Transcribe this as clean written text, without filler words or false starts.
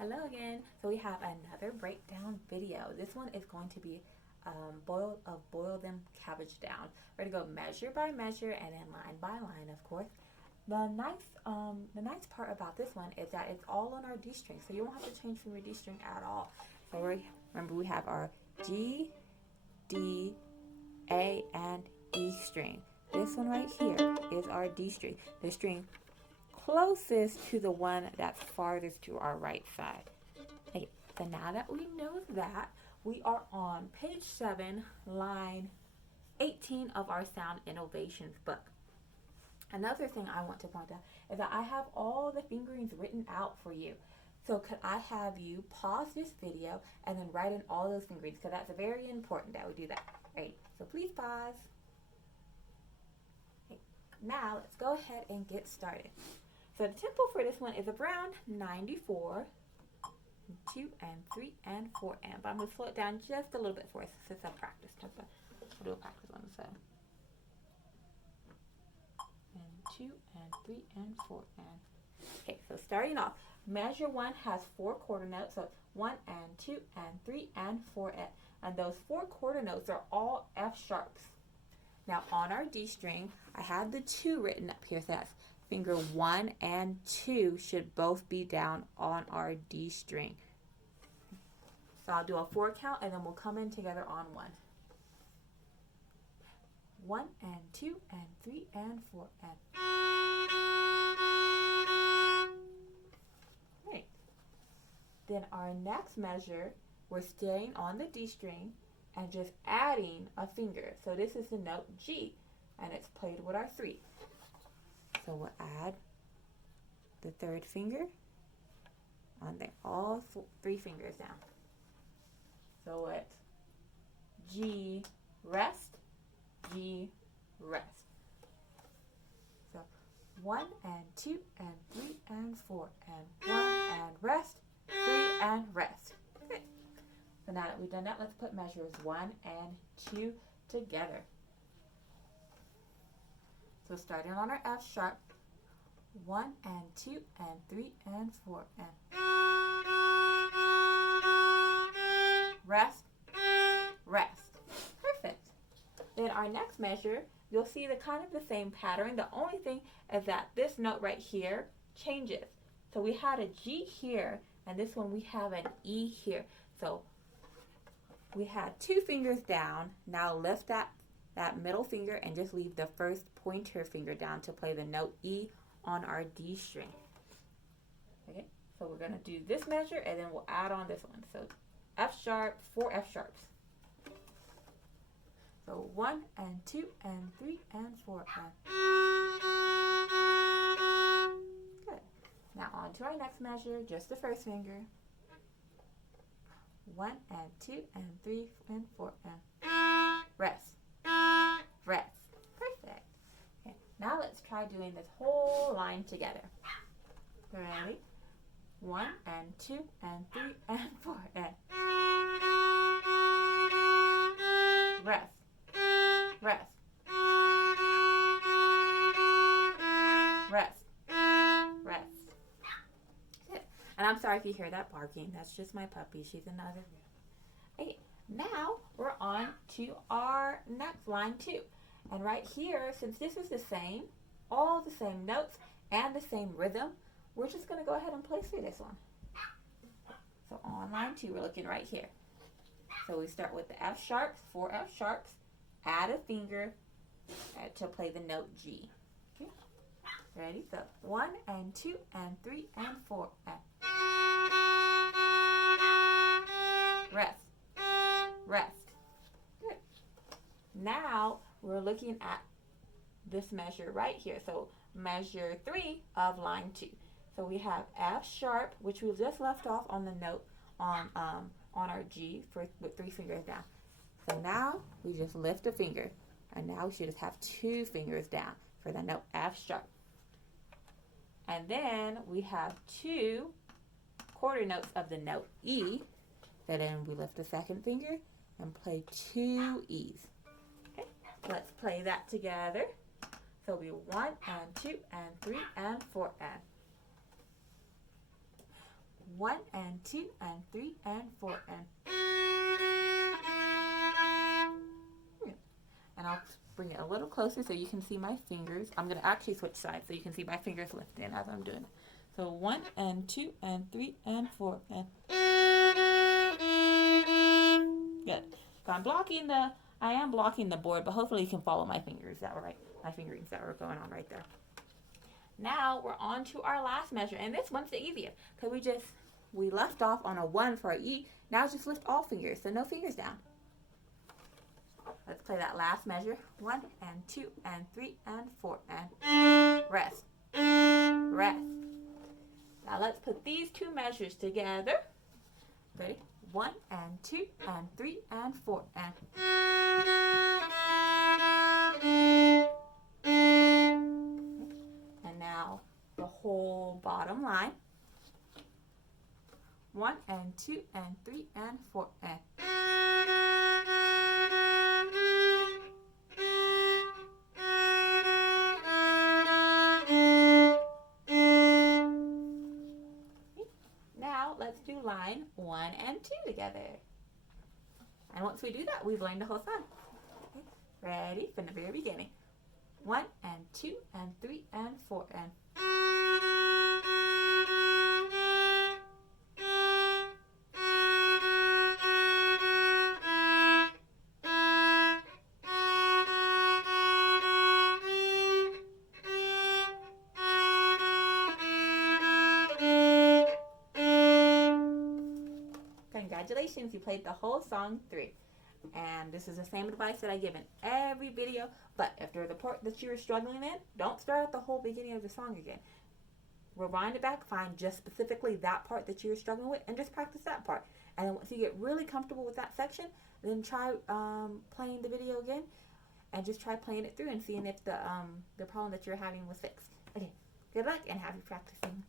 Hello again. So we have another breakdown video. This one is going to be boil them cabbage down. We're gonna go measure by measure and then line by line, of course. The nice part about this one is that it's all on our D string, so you won't have to change from your D string at all. So remember we have our G, D, A, and E string. This one right here is our D string. The string closest to the one that's farthest to our right side. Okay, so now that we know that, we are on page 7, line 18 of our Sound Innovations book. Another thing I want to point out is that I have all the fingerings written out for you. So could I have you pause this video and then write in all those fingerings, because that's very important that we do that. Right, so please pause. Okay, now let's go ahead and get started. So the tempo for this one is around 94, 2 and 3 and 4 and. But I'm going to slow it down just a little bit for us since I practiced. We'll do a practice one. So, and 2 and 3 and 4 and. Okay, so starting off, measure 1 has 4 quarter notes. So 1 and 2 and 3 and 4 and those 4 quarter notes are all F sharps. Now on our D string, I have the 2 written up here. So that's finger 1 and 2 should both be down on our D string. So I'll do a 4 count and then we'll come in together on 1. 1 and 2 and 3 and 4 and. Great. Then our next measure, we're staying on the D string and just adding a finger. So this is the note G and it's played with our 3. So we'll add the 3rd finger on there, all 3 fingers down. So it's G, rest, G, rest. So 1 and 2 and 3 and 4 and 1 and rest, 3 and rest. Okay. So now that we've done that, let's put measures 1 and 2 together. So starting on our F sharp, 1 and 2 and 3 and 4 and. Rest, rest. Perfect. Then our next measure, you'll see the kind of the same pattern. The only thing is that this note right here changes. So we had a G here, and this one we have an E here. So we had 2 fingers down. Now lift that middle finger and just leave the first pointer finger down to play the note E on our D string. Okay, so we're going to do this measure and then we'll add on this one. So F sharp, 4 F sharps. So 1 and 2 and 3 and 4 and. Good. Now on to our next measure, just the first finger. 1 and 2 and 3 and 4 and. Rest. Rest. Perfect. Okay, now let's try doing this whole line together. Ready? 1 and 2 and 3 and 4 and. Rest. Rest. Rest. Rest. Good. And I'm sorry if you hear that barking. That's just my puppy. She's in the other room. Okay, now we're on to our next line 2. And right here, since this is the same, all the same notes and the same rhythm, we're just going to go ahead and play through this one. So on line 2, we're looking right here. So we start with the F sharps, 4 F sharps, add a finger to play the note G. Okay, ready? So 1 and 2 and 3 and 4 and. Rest. Rest. Good. Now we're looking at this measure right here. So measure 3 of line 2. So we have F sharp, which we've just left off on the note on our G with 3 fingers down. So now we just lift a finger, and now we should just have 2 fingers down for the note F sharp. And then we have 2 quarter notes of the note E. So then we lift the 2nd finger and play 2 E's. Okay, let's play that together. So it'll be 1 and 2 and 3 and 4 and. 1 and 2 and 3 and 4 and I'll bring it a little closer so you can see my fingers. I'm going to actually switch sides so you can see my fingers lifting as I'm doing it. So 1 and 2 and 3 and 4 and good. So I am blocking the board, but hopefully you can follow my fingers that were my fingerings that were going on right there. Now we're on to our last measure, and this one's the easiest because we left off on a 1 for our E. Now just lift all fingers, so no fingers down. Let's play that last measure. 1 and 2 and 3 and 4 and rest. Rest. Now let's put these two measures together. Ready? 1 and 2 and 3 and 4 and now the whole bottom line. 1 and 2 and 3 and 4 and now let's do line 1 and 2 together. And once we do that, we've learned the whole song. Okay. Ready? From the very beginning. 1 and 2 and 3 and 4 and congratulations, you played the whole song 3. And this is the same advice that I give in every video, but if there's a part that you're struggling in, don't start at the whole beginning of the song again. Rewind it back, find just specifically that part that you're struggling with, and just practice that part. And then once you get really comfortable with that section, then try playing the video again, and just try playing it through and seeing if the problem that you're having was fixed. Okay, good luck and happy practicing.